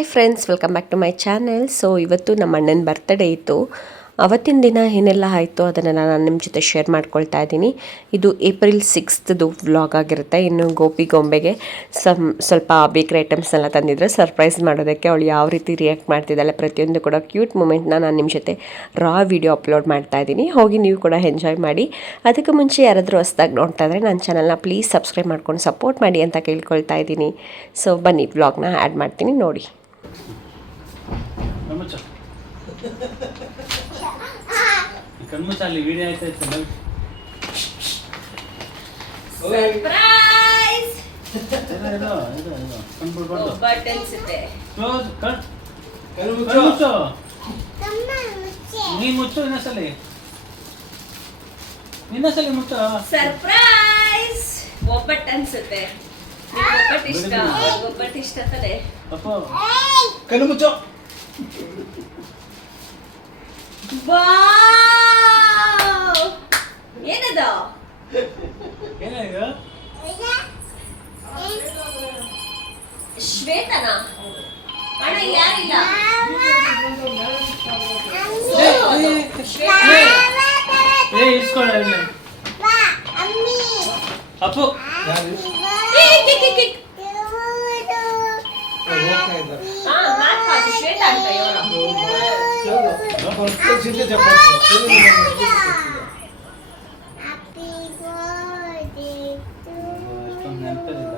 Hi friends, welcome back to my channel. So ಇವತ್ತು ನಮ್ಮ ಅಣ್ಣನ ಬರ್ತ್ಡೇ ಇತ್ತು. ಅವತ್ತಿನ ದಿನ ಏನೆಲ್ಲ ಆಯಿತು ಅದನ್ನು ನಾನು ನಿಮ್ಮ ಜೊತೆ ಶೇರ್ ಮಾಡ್ಕೊಳ್ತಾ ಇದ್ದೀನಿ. ಇದು ಏಪ್ರಿಲ್ 6th ವ್ಲಾಗ್ ಆಗಿರುತ್ತೆ. ಇನ್ನು ಗೋಪಿ ಗೊಂಬೆಗೆ ಸ್ವಲ್ಪ ಬೇಕ್ರಿ ಐಟಮ್ಸ್ನೆಲ್ಲ ತಂದಿದ್ರೆ ಸರ್ಪ್ರೈಸ್ ಮಾಡೋದಕ್ಕೆ ಅವಳು ಯಾವ ರೀತಿ ರಿಯಾಕ್ಟ್ ಮಾಡ್ತಿದ್ದಾಳೆ ಪ್ರತಿಯೊಂದು ಕೂಡ ಕ್ಯೂಟ್ ಮೂಮೆಂಟ್ನ ನಾನು ನಿಮ್ಮ ಜೊತೆ ರಾ ವಿಡಿಯೋ ಅಪ್ಲೋಡ್ ಮಾಡ್ತಾ ಇದ್ದೀನಿ. ಹೋಗಿ ನೀವು ಕೂಡ ಎಂಜಾಯ್ ಮಾಡಿ. ಅದಕ್ಕೆ ಮುಂಚೆ ಯಾರಾದರೂ ಹೊಸ್ದಾಗಿ ನೋಡ್ತಾ ಇದ್ದರೆ ನನ್ನ ಚಾನಲ್ನ ಪ್ಲೀಸ್ ಸಬ್ಸ್ಕ್ರೈಬ್ ಮಾಡ್ಕೊಂಡು ಸಪೋರ್ಟ್ ಮಾಡಿ ಅಂತ ಕೇಳ್ಕೊಳ್ತಾ ಇದ್ದೀನಿ. ಸೊ ಬನ್ನಿ, ವ್ಲಾಗ್ನ ಆ್ಯಡ್ ಮಾಡ್ತೀನಿ ನೋಡಿ. ಕಣ್ಮುಚ್ಚಾಲಿ ವಿಡಿಯೋ ಆಯ್ತಾಯ್ತು. ಸರ್ಪ್ರೈಸ್ ನೀ ಮುಚ್ಚು ಇನ್ನೊಂದ್ಸಲಿ ಮುಚ್ಚು. ಸರ್ಪ್ರೈಸ್ ಒಬ್ಬಟ್ಟು ಅನ್ಸುತ್ತೆ. ಒಬ್ಬಟ್ಟು ಇಷ್ಟ ತಾನೆ? ಕಣ್ಣು ಮುಚ್ಚು. ಏನದು? ಏನಾಯ್ತು? ಶ್ವೇತನಾ? ಅಣ್ಣ ಯಾರಿಲ್ಲ. ಇಸ್ಕೊಳ್ಳ ಅಪ್ಪು ಶ್ವೇತ ಅಂತ ನೆನಪಿಲ್ಲ.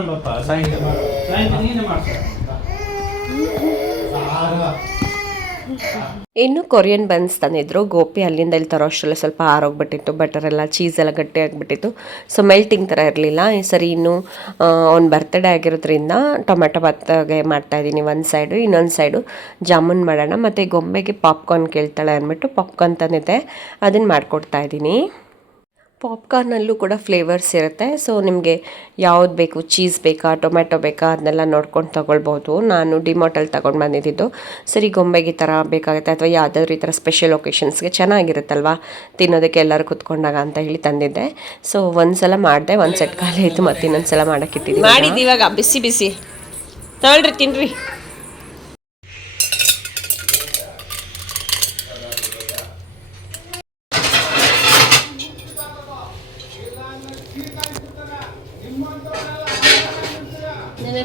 ಏನೋ ಸಾಯಂಕಾಲ ನೀನೇ ಮಾಡ್ತಾರೆ. ಇನ್ನು ಕೊರಿಯನ್ ಬನ್ಸ್ ತಂದಿದ್ರು. ಗೋಪಿ ಅಲ್ಲಿಂದ ಇಲ್ಲಿ ತರೋ ಅಷ್ಟರಲ್ಲ ಸ್ವಲ್ಪ ಆರೋಗ್ಬಿಟ್ಟಿತ್ತು. ಬಟರೆಲ್ಲ ಚೀಸೆಲ್ಲ ಗಟ್ಟಿ ಆಗಿಬಿಟ್ಟಿತ್ತು. ಸೊ ಮೆಲ್ಟಿಂಗ್ ಥರ ಇರಲಿಲ್ಲ. ಈ ಸರಿ ಇನ್ನು ಅವ್ನ ಬರ್ತ್ಡೇ ಆಗಿರೋದ್ರಿಂದ ಟೊಮೆಟೊ ಬಾತ್ಗೆ ಮಾಡ್ತಾಯಿದ್ದೀನಿ ಒಂದು ಸೈಡು. ಇನ್ನೊಂದು ಸೈಡು ಜಾಮೂನ್ ಮಾಡೋಣ. ಮತ್ತು ಗೊಂಬೆಗೆ ಪಾಪ್ಕಾರ್ನ್ ಕೇಳ್ತಾಳೆ ಅಂದ್ಬಿಟ್ಟು ಪಾಪ್ಕಾರ್ನ್ ತಂದಿದ್ದೆ, ಅದನ್ನು ಮಾಡಿಕೊಡ್ತಾಯಿದ್ದೀನಿ. ಪಾಪ್ಕಾರ್ನಲ್ಲೂ ಕೂಡ ಫ್ಲೇವರ್ಸ್ ಇರುತ್ತೆ. ಸೊ ನಿಮಗೆ ಯಾವ್ದು ಬೇಕು, ಚೀಸ್ ಬೇಕಾ, ಟೊಮೆಟೊ ಬೇಕಾ, ಅದನ್ನೆಲ್ಲ ನೋಡ್ಕೊಂಡು ತೊಗೊಳ್ಬೋದು. ನಾನು ಡಿಮಾರ್ಟಲ್ಲಿ ತೊಗೊಂಡು ಬಂದಿದ್ದು. ಸರಿ ಗೊಂಬೆಗೆ ಈ ಥರ ಬೇಕಾಗುತ್ತೆ ಅಥವಾ ಯಾವುದಾದ್ರೂ ಈ ಥರ ಸ್ಪೆಷಲ್ ಒಕೇಶನ್ಸ್ಗೆ ಚೆನ್ನಾಗಿರುತ್ತಲ್ವ ತಿನ್ನೋದಕ್ಕೆ ಎಲ್ಲರೂ ಕುತ್ಕೊಂಡಾಗ ಅಂತ ಹೇಳಿ ತಂದಿದ್ದೆ. ಸೊ ಒಂದು ಸಲ ಮಾಡಿದೆ, ಒಂದು ಸೆಟ್ ಖಾಲಿ ಆಯಿತು, ಮತ್ತು ಇನ್ನೊಂದು ಸಲ ಮಾಡೋಕ್ಕಿಟ್ಟಿದ್ದೀನಿ. ಮಾಡಿದ್ದು ಇವಾಗ ಬಿಸಿ ಬಿಸಿ ತಗೊಳ್ರಿ, ತಿನ್ರಿ.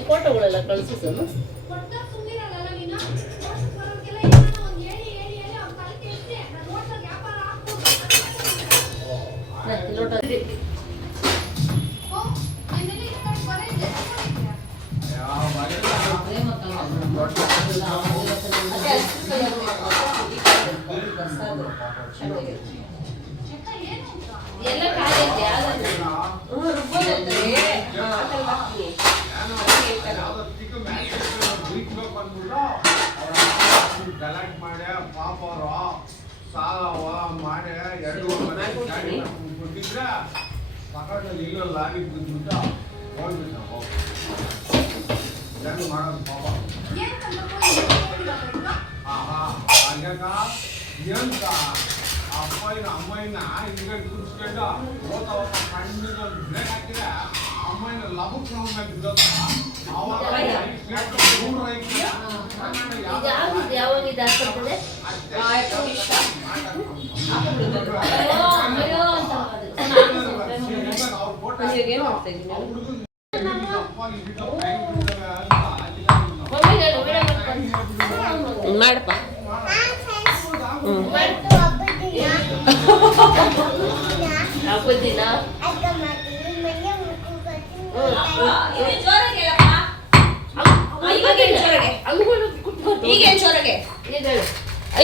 ಫೋಟೋಗಳೆಲ್ಲ ಕಳಿಸೋದು ಎಲ್ಲ ಗಲಾಟೆ ಮಾಡಿ ಪಾಪ ಸಾಲವ ಮಾಡಿ ಎರಡು ಕೊಟ್ಟಿದ್ರೆ ಪಕ್ಕದಲ್ಲಿ ಇಲ್ಲಲ್ಲ ಆಗಿ ಬಂದ್ಬಿಟ್ಟು ಹೋಗ್ಬಿಟ್ಟು ಮಾಡೋದು ಪಾಪ. ಎಂತ ಅಮ್ಮಯ್ಯನ ಹಿಂಗೆ ಕುಡಿಸ್ಕೊಂಡು ಹೋಗ್ತಾ ಕಣ್ಣಿನ ಬ್ರೇಕ್ ಹಾಕಿದ್ರೆ ಅಮ್ಮಯ್ಯನ ಲಬಕ್ ಮಾಡಪ್ಪ. ಹಬ್ಬದಿನ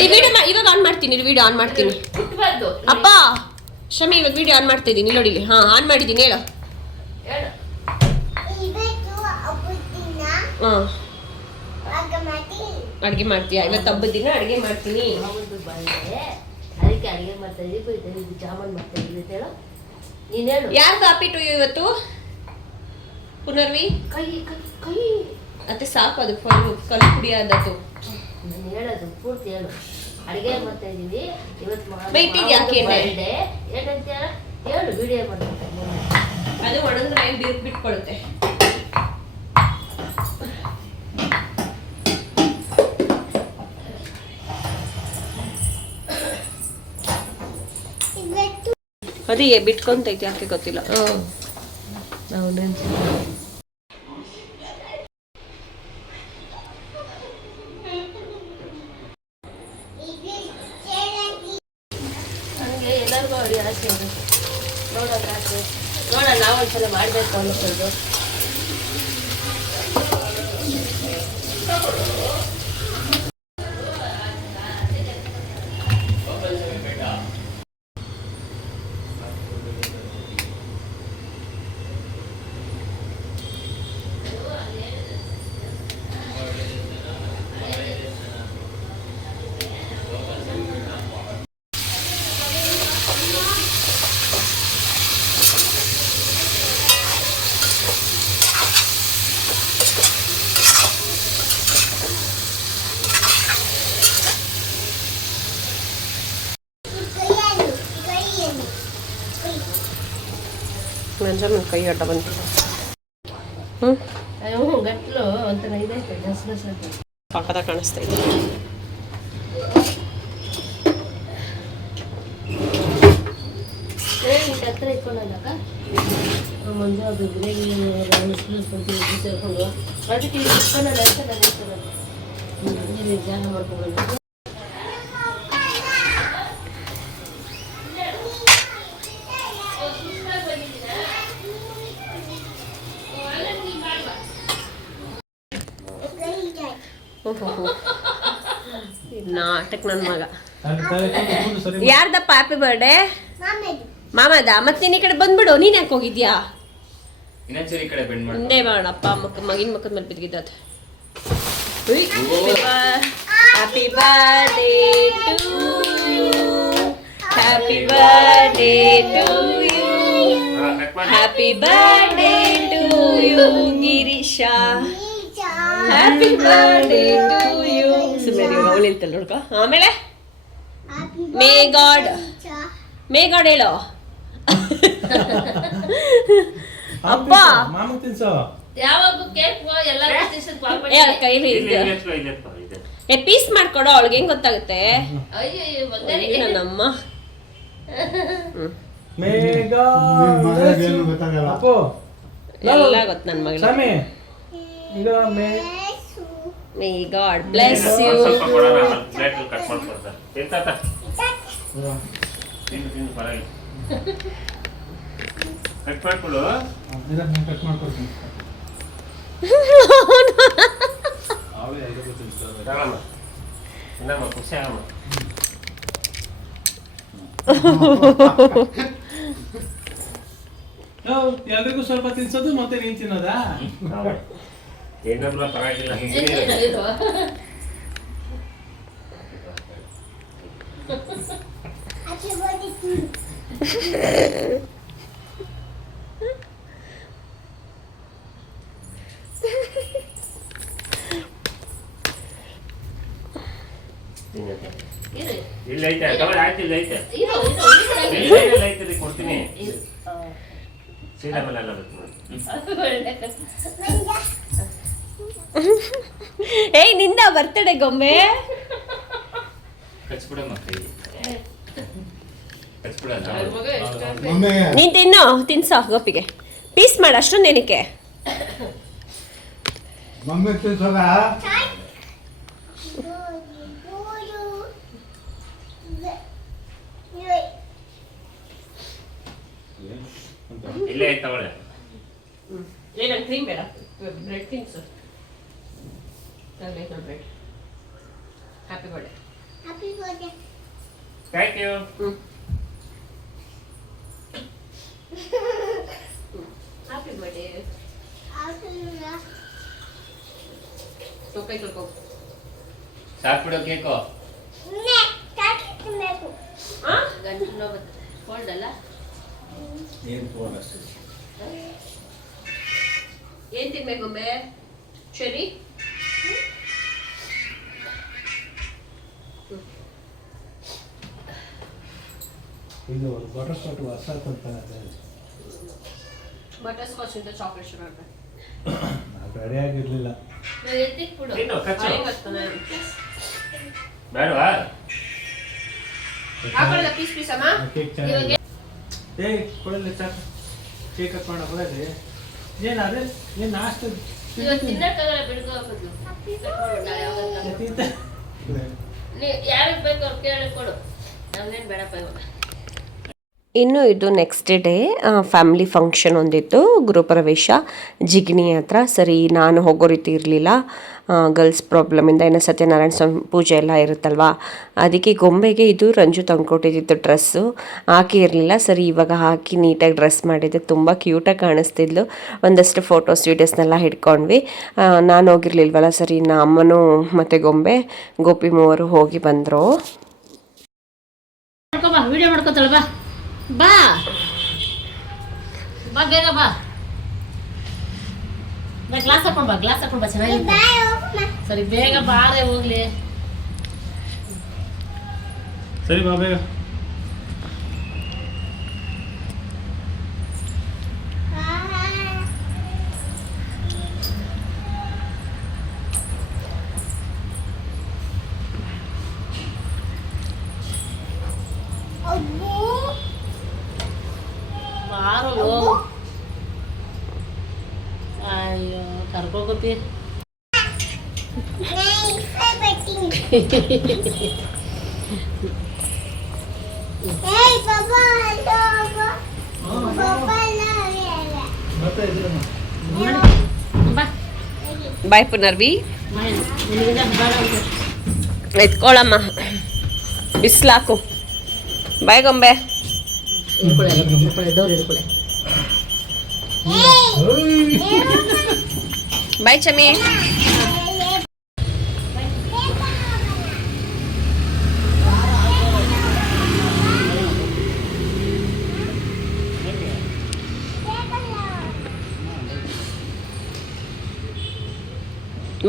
ಇವಾಗ ಆನ್ ಮಾಡ್ತೀನಿ, ವಿಡಿಯೋ ಆನ್ ಮಾಡ್ತೀನಿ. ಅಪ್ಪ ಶಮಿ, ಇವಾಗ ವಿಡಿಯೋ ಆನ್ ಮಾಡ್ತಾ ಇದ್ದೀನಿ ನೋಡಿ. ಹಾ, ಆನ್ ಮಾಡಿದ್ದೀನಿ, ಹೇಳು. ಹಾಂ, ಅಡುಗೆ ಮಾಡ್ತೀಯಾ? ಇವತ್ತು ಹಬ್ಬದ ದಿನ ಅಡುಗೆ ಮಾಡ್ತೀನಿ. ಅದಕ್ಕೆ ಅಡುಗೆ ಮಾಡ್ತಾ ಇದ್ದೀವಿ, ಜಾಮೂನ್ ಮಾಡ್ತಾ ಇದ್ದೀವಿ. ಹೇಳು, ನೀನು ಹೇಳು. ಯಾರು ಕಾಪಿ ಟು ಇವತ್ತು? ಪುನರ್ವಿ ಕೈ ಕೈ ಕೈ ಅತ್ತೆ ಸಾಕು ಅದು ಕಲ್ಲು ಕುಡಿಯೋದತ್ತು. ನಾನು ಹೇಳೋದು ಪೂರ್ತಿ ಹೇಳು. ಅಡುಗೆ ಮಾಡ್ತಾ ಇದೀವಿ ಇವತ್ತು ಬೈಟಿಗೆ ಯಾಕೆ ಎಣ್ಣೆ? ಏನಂತ ಹೇಳು ವಿಡಿಯೋ ಮಾಡ್ತಾ ಅದು ಒಣಗಿದ್ರೆ ಬಿಟ್ಕೊಳ್ಳುತ್ತೆ. ಅದೇ ಬಿಟ್ಕೊಂತೈತಿ ಯಾಕೆ ಗೊತ್ತಿಲ್ಲ. ನಾವು ನನಗೆ ಎಲ್ಲರಿಗೂ ಅಡಿ ಆಸೆ ಇರುತ್ತೆ. ನೋಡೋಣ ಆಸೆ ನೋಡೋಣ ನಾವು ಒಂದ್ಸಲ ಮಾಡಬೇಕು ಅನ್ನಿಸೋದು. ನಂಜಮ್ಮನ ಕೈ ಅಡ್ಡ ಬಂತು. ಗಟ್ಲು ಒಂಥರ ಇದೈತೆ ಗಸಗಸ ಪಕ್ಕದ ಕಾಣಿಸ್ತಾ ಇದೆ. ಹತ್ರ ಇಟ್ಕೊಂಡಕ್ಕ ಮಂಜು ಅದು ಸೇರ್ಕೊಂಡು ಅದಕ್ಕೆ ಇಟ್ಕೊಂಡಲ್ಲ ಅಂತ ನಾನು ಇಟ್ಕೊಳ್ಳೋದು ಜಾಗ ಮಾಡ್ಕೊಂಡು ನಾಟಕ ನನ್ನ ಮಗ. ಯಾರ್ದಪ್ಪ ಹ್ಯಾಪಿ ಬರ್ಡೇ? ಮಾಮದ. ಮತ್ತೆ ನೀನ್ ಈ ಕಡೆ ಬಂದ್ಬಿಡು. ನೀನ್ ಯಾಕೆ ಹೋಗಿದ್ಯಾ? ಮುಂದೆ ಮಾಡಪ್ಪ ಮಗಿನ ಮಕ್ಕದ ಮೇಲೆ ಬಿದ್ದಿದ್ದ. Happy birthday to you, happy birthday to you, happy birthday to you Girish, happy birthday to you. ಸುಮ್ಮನೆ ಅವಳು ಹೇಳ್ತಲ್ಲ ನೋಡ್ಕೊ. ಆಮೇಲೆ ಮೇ ಗಾಡ್ ಹೇಳೋ. ಅಪ್ಪ ಯಾವಾಗ ಕೇಕ್ ಎಲ್ಲ ಕೈಲಿ ಪೀಸ್ ಮಾಡ್ಕೊಡೋ. ಅವಳಿಗೆ ಹೆಂಗ್ ಗೊತ್ತಾಗುತ್ತೆ? ನನ್ನಮ್ಮ ಎಲ್ಲ ಗೊತ್ತು ನನ್ನ ಮಗಳ. May God bless you. Cut ಮಾಡ್ಕೊಳ್ಳು. ಕಟ್ ಮಾಡ್ಕೊಡ್ತೀನಿ. ಖುಷಿ ಆಗಮ್ಮ. ಎಲ್ರಿಗೂ ಸ್ವಲ್ಪ ತಿನ್ಸೋದು ಮತ್ತೆ ನೀನ್ ತಿನ್ನೋದಾ? ಏನಲ್ಲ ಪರವಾಗಿಲ್ಲ. ಇಲ್ಲ ಐತೆ ಆಯ್ತು. ಇಲ್ಲ ಐತೆ ಐತೆ ಕೊಡ್ತೀನಿ. ಸೀದಾ ಮೇಲೆ ಎಲ್ಲ ಏಯ್ ನಿಂದ ಬರ್ತಡೆ ಗೊಂಬೆ ಕಚ್ಬಿಡಮ್ಮ ಕೈ ಕಚ್ಬಿಡಲ್ಲ. ನೀನ್ ತಿನ್ಸ ಗೋಪಿಗೆ ಪೀಸ್ ಮಾಡ. ಅಷ್ಟೊಂದು ಏನಕ್ಕೆ ಇಲ್ಲೇ ಐತೆ ಅವಳೆ. ಏನಂತ ಕ್ರೀಮ್ ಬೇಡ, ಬ್ರೆಡ್ ತಿನ್ಸು. Bread. Happy birthday. Thank you. Happy birthday. ಕೈ ತೊಳ್ಕೊ. ಸಾಕ್ಬಿಡೋ ಕೇಕು. ಗಂಟಲು ನೋವು ಕೋಲ್ಡ್ ಅಲ್ಲ. ಏನು ಫೋನ್ ಅಷ್ಟೇ ಏನ್ ತಿನ್ಬೇಕು ಗೊಂಬೆ? ಚೆರಿ? ಇದು ಬಟರ್ ಸ್ಕಾಚ್ ಹೊಸ ತಂತಾನೆ ಬಟರ್ ಸ್ಕಾಚ್ ಇಂದ ಚಾಕ್ಲೇಟ್ ಶುರು ಮಾಡ್ಬೇಕು. ನಾವು ರೆಡಿ ಆಗಿರ್ಲಿಲ್ಲ. ನಾನು ಎತ್ತಿಕ್ ಬಿಡು. ತಿನ್ನು, ಕಚ್ಚು. ಹಾಕ್ತಾನೆ. ಬೇಡವಾ? ಹಾಕೊಳ್ಳ ಪೀಸ್ ಪೀಸ್ ಅಮ್ಮ. ಕೇಕ್ ಚೆನ್ನಾಗಿದೆ. ಕೊಡಲಿ ಸಾಕು. ಕೇಕ್ ಹಾಕೋಣ ಬರಲಿ. ಏನು ಅದೇ ಏನು ನಾಷ್ಟ ಇವತ್ತು ತಿನ್ನಕ್ಕಾಗಲ್ಲ ಬಿಡ್ಕೊ ಹಾಕೋದು. ಯಾರಿಗೆ ಬೇಕು ಅವ್ರು ಕೇಳಿ ಕೊಡು. ನಮ್ಗೇನು ಬೇಡಪ್ಪ ಇವಾಗ. ಇನ್ನು ಇದು ನೆಕ್ಸ್ಟ್ ಡೇ ಫ್ಯಾಮಿಲಿ ಫಂಕ್ಷನ್ ಒಂದಿತ್ತು, ಗೃಹಪ್ರವೇಶ ಜಿಗಣಿ ಹತ್ರ. ಸರಿ ನಾನು ಹೋಗೋ ರೀತಿ ಇರಲಿಲ್ಲ, ಗರ್ಲ್ಸ್ ಪ್ರಾಬ್ಲಮಿಂದ. ಇನ್ನು ಸತ್ಯನಾರಾಯಣ ಸ್ವಾಮಿ ಪೂಜೆ ಎಲ್ಲ ಇರುತ್ತಲ್ವ, ಅದಕ್ಕೆ ಗೊಂಬೆಗೆ ಇದು ರಂಜು ತಂದ್ಕೊಟ್ಟಿದ್ದು ಡ್ರೆಸ್ಸು ಹಾಕಿ ಇರಲಿಲ್ಲ. ಸರಿ ಇವಾಗ ಹಾಕಿ ನೀಟಾಗಿ ಡ್ರೆಸ್ ಮಾಡಿದ್ದೆ, ತುಂಬ ಕ್ಯೂಟಾಗಿ ಕಾಣಿಸ್ತಿದ್ಲು. ಒಂದಷ್ಟು ಫೋಟೋಸ್ ವೀಡಿಯೋಸ್ನೆಲ್ಲ ಹಿಡ್ಕೊಂಡ್ವಿ. ನಾನು ಹೋಗಿರ್ಲಿಲ್ವಲ್ಲ, ಸರಿ ಇನ್ನು ಅಮ್ಮನೂ ಮತ್ತು ಗೊಂಬೆ ಗೋಪಿ ಮೂವರು ಹೋಗಿ ಬಂದರು. ವಿಡಿಯೋ ಮಾಡ್ಕೊತಾಳ ಬಾ ಬಾ ಬಾ ಬೇಗ ಬಾ ಗ್ಲಾಸ್ ಹಾಕೊಂಡ್ ಬಾ ಚೆನ್ನಾಗಿ. ಸರಿ ಬೇಗ ಬಾರೆ ಹೋಗ್ಲಿ. ಸರಿ ಬಾ ಬೇಗ. ಬಾರೋ ಅಯ್ಯೋ ಕರ್ಕೋಗೋತಿ. ಬಾ ಬಾಯ್ ಪುನರ್ವಿ, ಎತ್ಕೊಳ್ಳಮ್ಮ, ಬಿಸ್ಲಾಕು. ಬಾಯ್ ಗೊಂಬೆ. ಬಾಯ್ ಚಮಿ.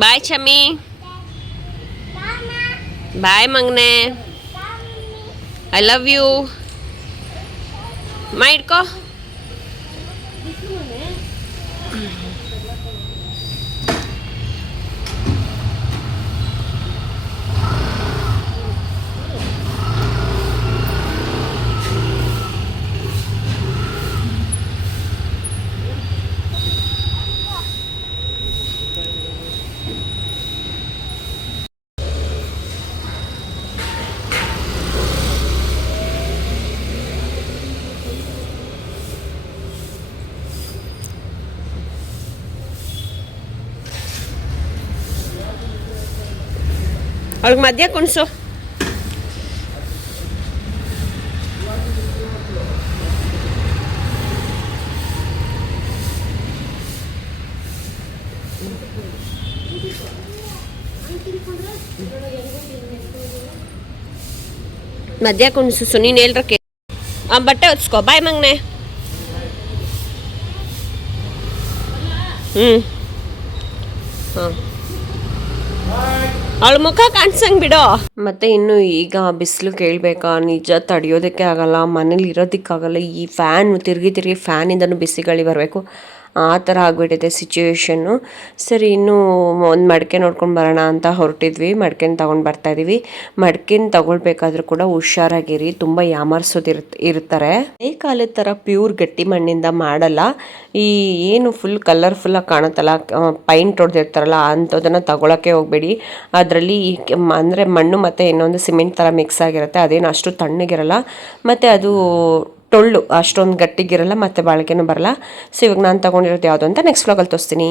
ಬಾಯ್ ಚಮಿ. ಬಾಯ್ ಮಂಗ್ನೆ. I love you. ಮಾ ಇಟ್ಕೋ. ಅವಳಿಗೆ ಮಧ್ಯ ಕುಣ್ಸು. ಮಧ್ಯ ಕುಣ್ಸು ಸುನೀನ್ ಹೇಳ್ರಕ್ಕೆ. ಬಟ್ಟೆ ಹೊತ್ಸ್ಕೊ. ಬಾಯ್ ಮಂಗ್ನೆ. ಹಾಂ, ಅವಳ ಮುಖ ಕಾಣಿಸಂಗ್ ಬಿಡೋ. ಮತ್ತೆ ಇನ್ನು ಈಗ ಬಿಸಿಲು ಕೇಳಬೇಕಾ, ನಿಜ ತಡೆಯೋದಕ್ಕೆ ಆಗಲ್ಲ, ಮನೇಲಿ ಇರೋದಕ್ಕಾಗಲ್ಲ. ಈ ಫ್ಯಾನ್ ತಿರುಗಿ ಫ್ಯಾನಿಂದನೂ ಬಿಸಿಗಾಳಿ ಬರಬೇಕು, ಆ ಥರ ಆಗಿಬಿಟ್ಟಿದೆ ಸಿಚುವೇಶನ್ನು. ಸರಿ ಇನ್ನು ಒಂದು ಮಡಿಕೆ ನೋಡ್ಕೊಂಡು ಬರೋಣ ಅಂತ ಹೊರಟಿದ್ವಿ. ಮಡಿಕೆನ ತೊಗೊಂಡು ಬರ್ತಾಯಿದ್ದೀವಿ. ಮಡಿಕೆನ ತೊಗೊಳ್ಬೇಕಾದ್ರೂ ಕೂಡ ಹುಷಾರಾಗಿರಿ, ತುಂಬ ಇರ್ತಾರೆ. ಈ ಕಾಲದ ಥರ ಪ್ಯೂರ್ ಗಟ್ಟಿ ಮಣ್ಣಿಂದ ಮಾಡಲ್ಲ. ಈ ಏನು ಫುಲ್ ಕಲರ್ಫುಲ್ಲಾಗಿ ಕಾಣುತ್ತಲ್ಲ, ಪೈಂಟ್ ಹೊಡೆದಿರ್ತಾರಲ್ಲ, ಅಂಥದ್ದನ್ನು ತಗೊಳಕ್ಕೆ ಹೋಗಬೇಡಿ. ಅದರಲ್ಲಿ ಅಂದರೆ ಮಣ್ಣು ಮತ್ತು ಇನ್ನೊಂದು ಸಿಮೆಂಟ್ ಥರ ಮಿಕ್ಸ್ ಆಗಿರುತ್ತೆ. ಅದೇನು ಅಷ್ಟು ತಣ್ಣಗಿರಲ್ಲ, ಮತ್ತು ಅದು ಟೊಳ್ಳು ಅಷ್ಟೊಂದು ಗಟ್ಟಿಗಿರಲ್ಲ, ಮತ್ತು ಬಾಳಿಕೆನೂ ಬರಲ್ಲ. ಸೊ ಇವಾಗ ನಾನು ತೊಗೊಂಡಿರೋದು ಯಾವುದು ಅಂತ ನೆಕ್ಸ್ಟ್ ವ್ಲಾಗಲ್ಲಿ ತೋರಿಸ್ತೀನಿ.